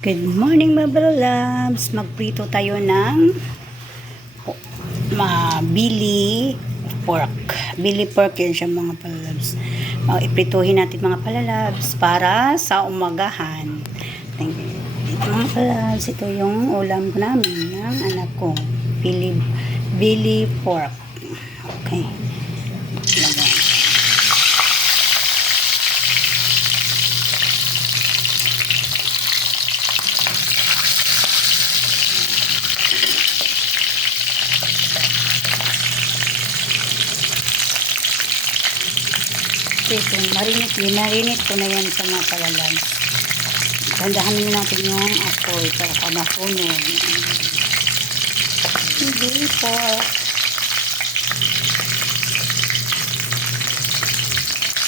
Good morning mga balalabs! Magprito tayo ng bili pork. Bili pork yun siya mga balalabs. Iprituhin natin mga balalabs para sa umagahan. Ito mga balalabs, ito yung ulam ko namin ng anak ko. Bili pork. Okay. Ito, marinate ko na yan sa mga palalabs. Tandahan natin yung apoy para mapuno. Bili pork.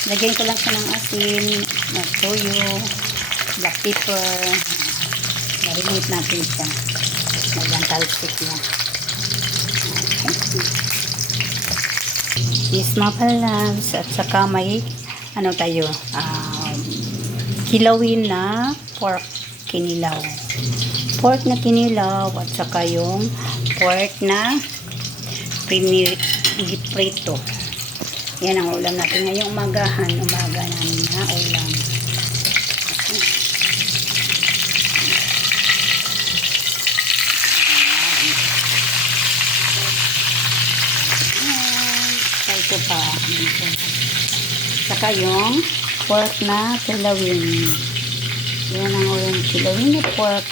Lagyan ko lang siya ng asin, toyo, black pepper. Marinate natin siya. Magandang talsik na. Okay. Yes mga palalabs, at saka may kilawin na pork kinilaw. Pork na kinilaw at saka yung pork na prito. Yan ang ulam natin ngayong umaga namin na ulam. Ito pa. Saka yung pork na kilawin. Yan ang ulam, kilawin na pork.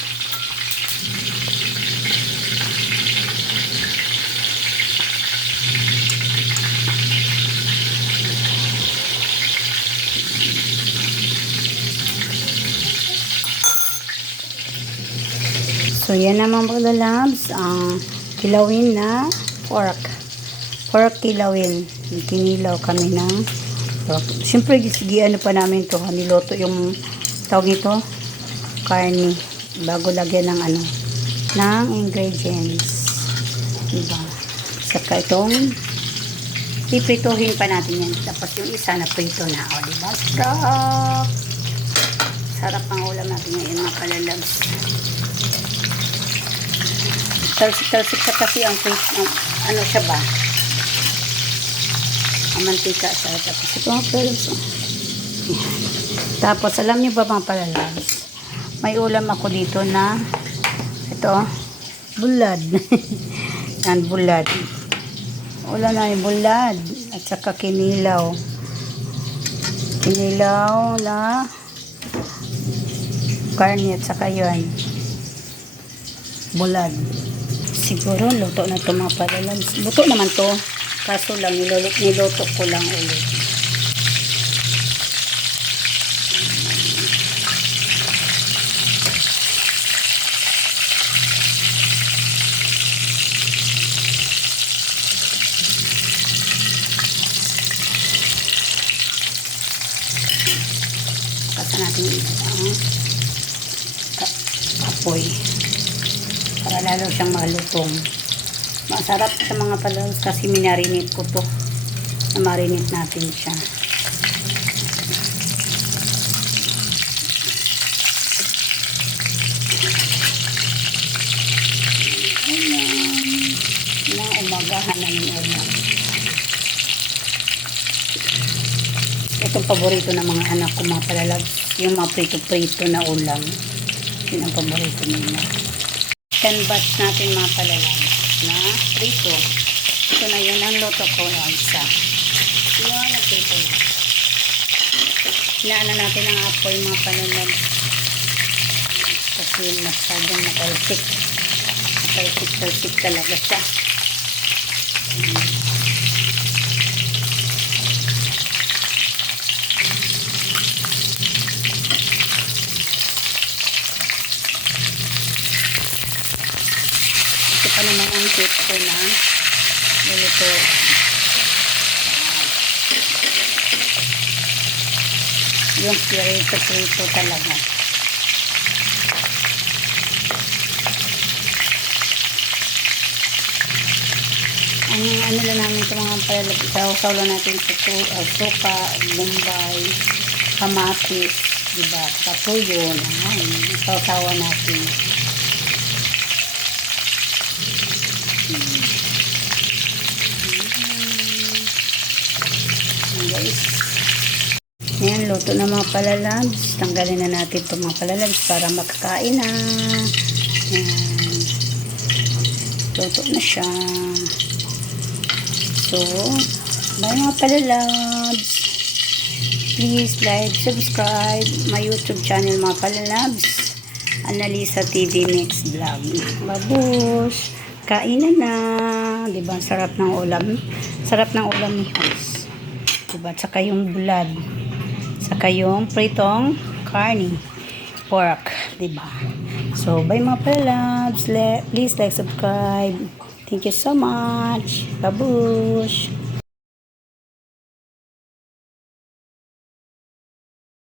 So yan naman mga labs, ang kilawin na pork. Pork kilawin. Kinilaw kami ng pork. Siyempre, ano pa namin to, niloto yung tawag nito, karne. Bago lagyan ng ng ingredients. Diba? Saka itong iprituhin pa natin yan. Tapos yung isa na prito na. O, diba? Sarap! Sarap ang ulam natin ngayon mga palalabs. Talsik-talsik sa kasi ang prito, siya ba? Ang mantika sa tapos ito mga palalabs. Tapos alam niyo ba mga palalabs, may ulam ako dito na ito, bulad. Yan, bulad. Ulam na yung bulad at saka kinilaw na karne at saka yun bulad. Siguro luto na ito mga palalabs. Luto naman to, kaso lang niluto ko lang ulit. Kasa natin ang apoy para lalo siyang malutong. Masarap sa mga palalabs kasi minarinate ko to. Na-marinate natin siya. Ayan. Na umagahan na ng ulam. Itong paborito ng mga anak ko mga palalabs. Yung mga prito-prito na ulam. Yun ang paborito nila. 10 batch natin mga palalabs na prito. Ito na yun ang loto ko na isa. Yun, nagprito na. Inaana natin ang apoy mga palalabs. Kasi masyadong nakalsik. Nakalsik talaga siya. Ito pa naman ang tip ko na nilito. Yung prito talaga. Ang lang namin ito mga palalabs. Sausaw lang natin sa suka, bombay, kamatis, Diba? Patuyo na. Sausawa natin. Guys. Ayan, luto na mga palalabs. Tanggalin na natin itong mga palalabs para makakain na. Ayan. Luto na siya. So, bye mga palalabs. Please like, subscribe my YouTube channel mga palalabs. Annalisa TV Mix Vlog. Babush! Kainan na. Diba? Sarap ng ulam. Sarap ng ulam ni Hans. Diba? Saka yung bulad. Saka yung pritong carne. Pork. Diba? So, bye mga palalabs. Please like, subscribe. Thank you so much. Babush!